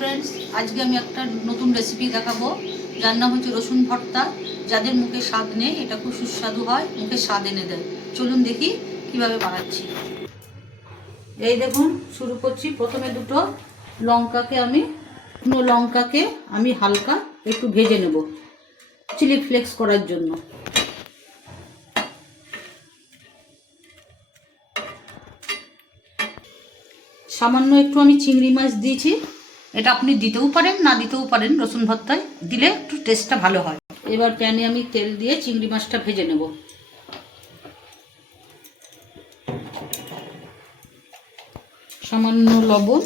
Friends আজকে আমি একটা নতুন রেসিপি দেখাবো। যার নাম হচ্ছে রসুন ভর্তা। যাদের মুখে স্বাদ নেই, এটা খুব সুস্বাদু হয়, মুখে স্বাদ এনে দেয়। চলুন দেখি কীভাবে বানাচ্ছি। এই দেখুন, শুরু করছি। প্রথমে দুটো লঙ্কাকে আমি, শুকনো লঙ্কাকে আমি হালকা একটু ভেজে নেব চিলি ফ্লেক্স করার জন্য। সামান্য একটু আমি চিংড়ি মাছ দিয়েছি। এটা আপনি দিতেও পারেন, না দিতেও পারেন, রসুন ভর্তায় দিলে একটু টেস্টটা ভালো হয়। এবার প্যানে আমি তেল দিয়ে চিংড়ি মাছটা ভেজে নেব। সামান্য লবণ,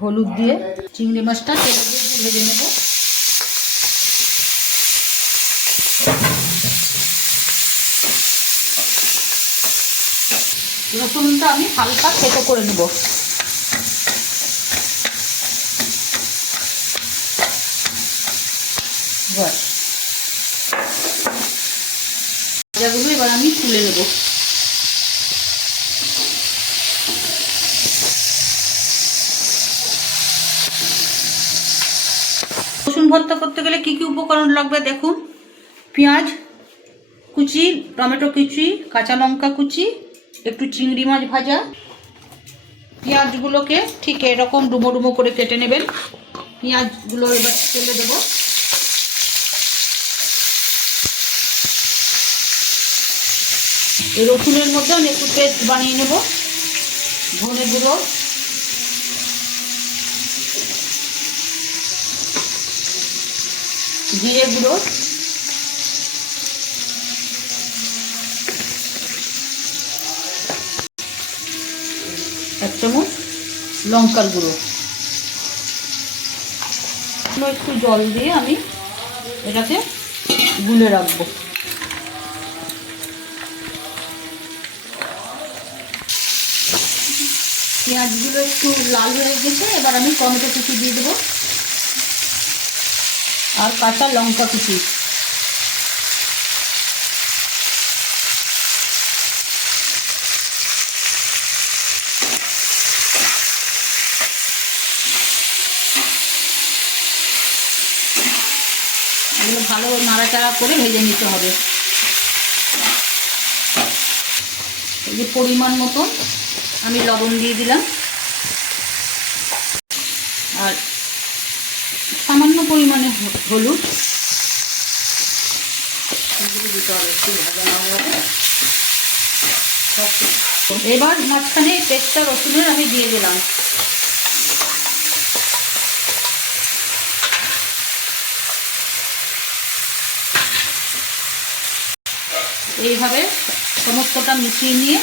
হলুদ দিয়ে চিংড়ি মাছটা তেল দিয়ে ভেজে নেব। রসুনটা আমি হালকা থেতো করে নেব। ভাজাগুলো এবার আমি তুলে নেব। রসুন ভর্তা করতে গেলে কি কি উপকরণ লাগবে দেখুন? পেঁয়াজ কুচি, টমেটো কুচি, কাঁচা লঙ্কা কুচি একটু চিংড়ি মাছ ভাজা। পেঁয়াজগুলোকে ঠিক এরকম ডুমো ডুমো করে কেটে নেবেন। পেঁয়াজগুলো এবার তেলে দেবো। রসুনের মধ্যে আমি একটু পেস্ট বানিয়ে নেব। ধনে গুঁড়ো। জিরে গুঁড়ো। এক চামচ লঙ্কার গুঁড়ো। একটু জল দিয়ে আমি এটাকে গুলে রাখব। পেঁয়াজগুলো একটু লাল হয়ে গেছে, এবার আমি টমেটো কুচি দিয়ে দেবো। আর কাঁচা লঙ্কা কুচি। ভালো নাড়াচাড়া করে ভেজে নিতে হবে। এই যে পরিমাণ মতো আমি লবণ দিয়ে দিলাম। আর সামান্য পরিমাণে হলুদ। দিতে হবে এবার মাঝখানে পেস্টটা রসুনের আমি দিয়ে দিলাম। এইভাবে সমস্তটা মিশিয়ে নিয়ে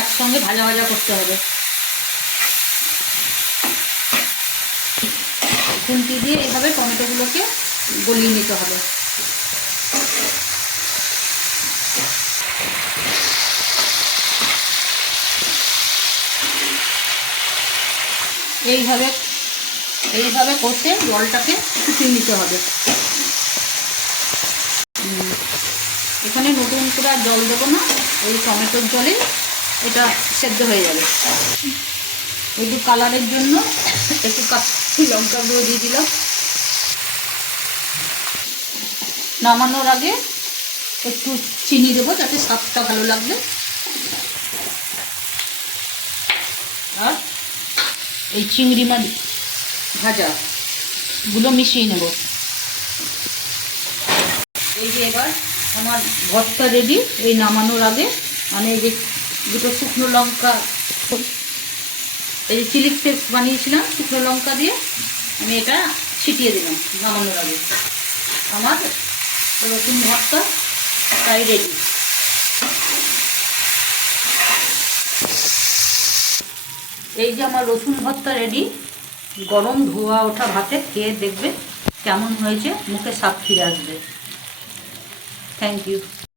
একসঙ্গে ভাজা ভাজা করতে হবে। খুন্তি দিয়ে এইভাবে টমেটোগুলোকে গলিয়ে নিতে হবে। এইভাবে এইভাবে করতে জলটাকে শুকিয়ে নিতে হবে। এখানে নতুন করে জল দেবো না ওই টমেটোর জলে এটা সেদ্ধ হয়ে যাবে। একটু কালারের জন্য একটু কাশ্মীর লঙ্কা গুঁড়ো দিয়ে দিলাম। নামানোর আগে একটু চিনি দেবো যাতে স্বাদটা ভালো লাগবে। আর এই চিংড়ি মাছ ভাজা গুলো মিশিয়ে নেব। এই যে এবার আমার ভর্তা রেডি এই নামানোর আগে। মানে এই যে দুটো শুকনো লঙ্কা, এই যে চিলি ফ্লেক্স বানিয়েছিলাম, শুকনো লঙ্কা দিয়ে আমি এটা ছিটিয়ে দিলাম নামানোর আগে। আমার রসুন ভর্তা তাই রেডি এই যে আমার রসুন ভর্তা রেডি গরম ধোয়া ওঠা ভাতে খেয়ে দেখবে কেমন হয়েছে, মুখে সাপ ফিরে আসবে। Thank you.